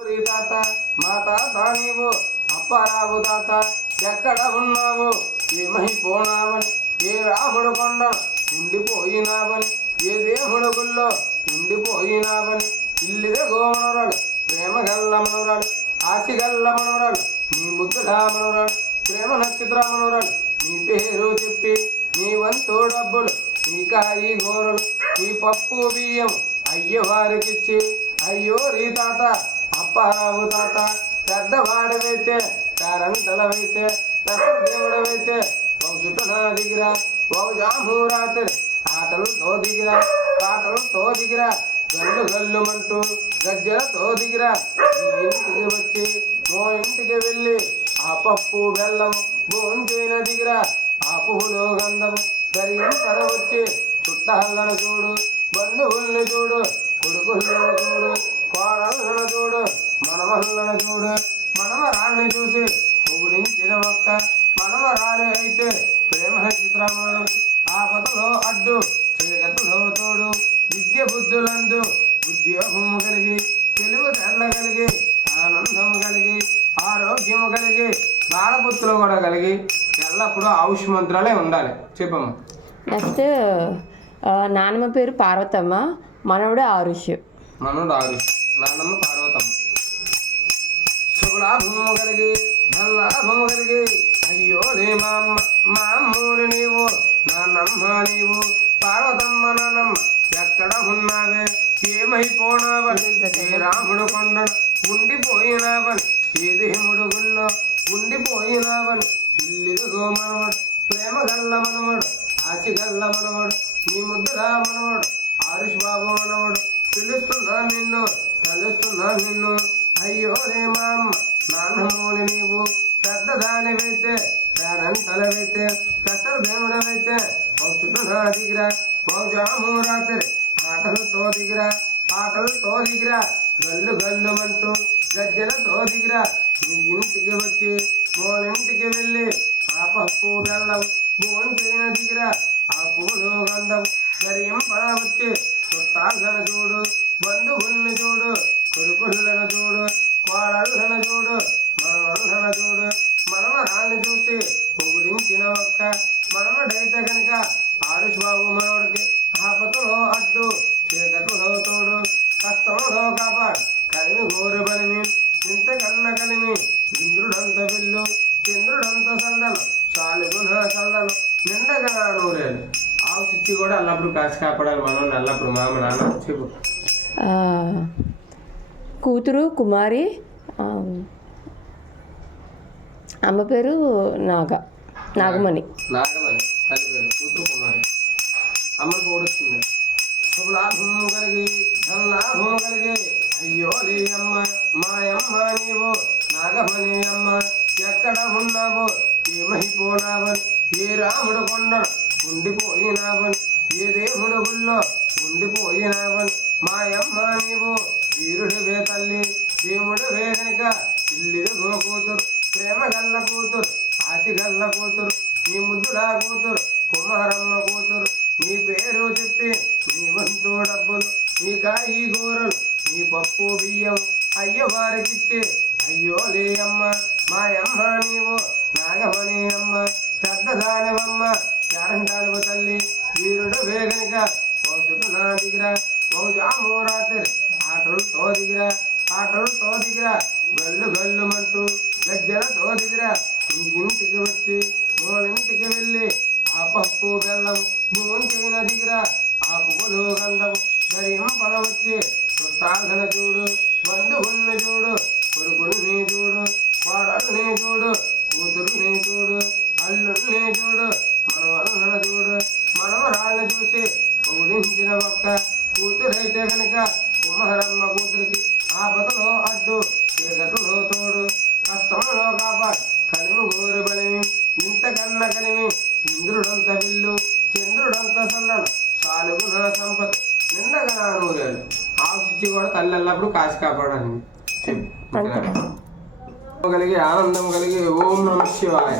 తాత మా తాత నీవు అప్పారావు తాత ఎక్కడ ఉన్నావు ఏమైపోనావని ఏ రాముడు కొండ ఉండిపోయినావని ఏ దేవుడు గుళ్ళో ఉండిపోయినావని ఇల్లుగా గోమనురాలు ప్రేమ గల్ల మనవరాలు ఆశ గల్ల నీ ముద్దులా మనవరాలు ప్రేమ నక్షత్ర మనవరాలు నీ పేరు చెప్పి నీ వంతు డబ్బులు నీ కాయి గోరలు నీ పప్పు బియ్యం అయ్యవారికిచ్చి అయ్యో రీ తాత అప్పారావు తాత పెద్దవాడవైతే కరంటలవైతే దేవుడవైతే ఒక చుట్టనా దిగిర ఒక జాము రాత్రి ఆటలతో దిగిర పాటలతో దిగిర గల్లు గల్లుమంటూ గజ్జలతో దిగిర. ఇంటికి వచ్చి మో ఇంటికి వెళ్ళి ఆ పప్పు బెల్లం భోంచైన దిగిర. ఆ పువ్వులో గంధం గరియంపన వచ్చి చుట్టాలను చూడు బంధువుల్ని చూడు కొడుకులను చూడు కోడళ్ళను చూడు మనమల్లను చూడు మనమరాన్ని చూసి పొగిడించిన మొక్క మనమరాలు అయితే ప్రేమ చిత్రమాను ఆపదలో అడ్డు చీకటిలో తోడు విద్య బుద్ధులందు ఉద్యోగము కలిగి తెలుగు తెల్ల కలిగి ఆనందము కలిగి ఆరోగ్యము కలిగి బాలపుత్రులు కూడా కలిగి ఎల్లప్పుడూ ఆయుష్ మంత్రాలే ఉండాలి. చెప్పమ్మా. నెక్స్ట్ ఆ, నాన్నమ్మ పేరు పార్వతమ్మ మనవడు ఆరుష్. మనోడు ఆయుష్ నాన్నమ్మ పార్వతమ్మ శుభలాభము కలిగి ధనలాభము కలిగి అయ్యో లే మా అమ్మ నీవు నాన్నమ్మ నీవు పార్వతమ్మ నాన్నమ్మ ఎక్కడ ఉన్నావే? ఏమైపోనావని? రాముడు కొండ ఉండిపోయినావని? ఏ ముడుగుల్లో గుళ్ళో ఉండిపోయినావని? ఇల్లుగో మనవడు ప్రేమ గల్ల మనవడు ఆశ గల్ల మనవడు నీ ముద్దురా మనవడు ఆరుష్ బాబు మనవడు పిలుస్తున్నా నిన్ను? తలుస్తున్నా నిన్ను. అయ్యో రే మా అమ్మ నాన్నమ్మోని నీవు. పెద్దదానివైతే పేరంతలవైతే పెసర దేవుడవైతే ఒక నా దిగిర ఒక రాత్రి ఆటలతో దిగిర పాటలతో దిగిర గల్లు గల్లుమంటూ గజ్జలతో దిగిర. నీ ఇంటికి వచ్చి మోనింటికి వెళ్ళి పాప పప్పు బెల్లం భోంచైన దిగిర. ఆ పూలు గంధం గరియంపడ వచ్చి చుట్టాలను చూడు బంధువుల్ని చూడు కొడుకులను చూడు కోడళ్ళను చూడు మనవళ్ళను చూడు. మనమరాల్ని చూసి పొగుడించిన ఒక్క మనమడైతే కనుక ఆరుష్ బాబు మనవడికి ఆపదలో అడ్డు చీకటిలో తోడు కష్టంలో కాపాడు. కలిమి గోరు బలిమి ఇంత కన్న కలిమి ఇంద్రుడంత పిల్లు చంద్రుడంత సందను సాలుగున సందను నిండగా నూరేళ్ళు. ఆవు చిచ్చి కూడా అల్లప్పుడు కాసి కాపాడాలి మనం అల్లప్పుడు మామ నాన్న చెప్పు కూతురు కుమారి అమ్మ పేరు నాగ నాగమణి. కూతురు కుమారి. కలిగి. అయ్యో నీ అమ్మ మాయమ్మ నీవు. నాగమణి అమ్మ ఎక్కడ ఉన్నావో? ఏమైపోనావని? ఏ రాముడు కొండను ఉండిపోయినావని? ఏ దేవుడు గుళ్ళో ఉండిపోయినావని? మాయమ్మ నీవు వీరుడివే తల్లి దేవుడివే కనుక ఇల్లిదిగో కూతురు ప్రేమ గల్ల కూతురు ఆచి గల్ల కూతురు నీ ముద్దుడా కూతురు కుమారమ్మ కూతురు. నీ పేరు చెప్పి నీ వంతు డబ్బులు నీ కాయి గోరలు నీ పప్పు బియ్యం అయ్యవారికిచ్చే. అయ్యో లే అమ్మ మా అమ్మ నీవు నాగమణి అమ్మ పెద్దదానివమ్మ చారంటాలకు తల్లి వీరుడు వేగనిక ఓ నా దిగిరా ఓ రాత్రి ఆటలతో దిగిరా ఆటలతో దిగిరా గల్లు గల్లుమంటూ గజ్జలతో దిగిరా నీ ఇంటికి వచ్చి మూలింటికి వెళ్ళి ఆ పప్పు బెల్లం భోంచైన దిగిరా. ఆ పువ్వులు గంధం గరియంపన వచ్చి చుట్టాల్సిన చూడు బంధువుల్ని చూడు కొడుకుల్ని చూడు కోడల్ని చూడు కూతుర్ని చూడు అల్లుల్ని చూడు మనవల్ని చూడు మనవరాళ్ళని చూసి పొగిడించిన ఒక్క కూతురైతే కనుక కుమారమ్మ కూతురికి ఆపదలో అడ్డు చీకటిలో తోడు కష్టంలో కాపాడు. కలిమి గోరు బలిమి ఇంతకన్న కలిమి ఇంద్రుడంత విల్లు చంద్రుడంత సల్లను సాలుగున సంపద నిండగా నా నూరేళ్ళు. ఆశిచ్చి కూడా తల్లి ఎల్లప్పుడు కాసి కాపాడాలి కలిగి ఆనందం కలిగి ఓం నమ శివాయ.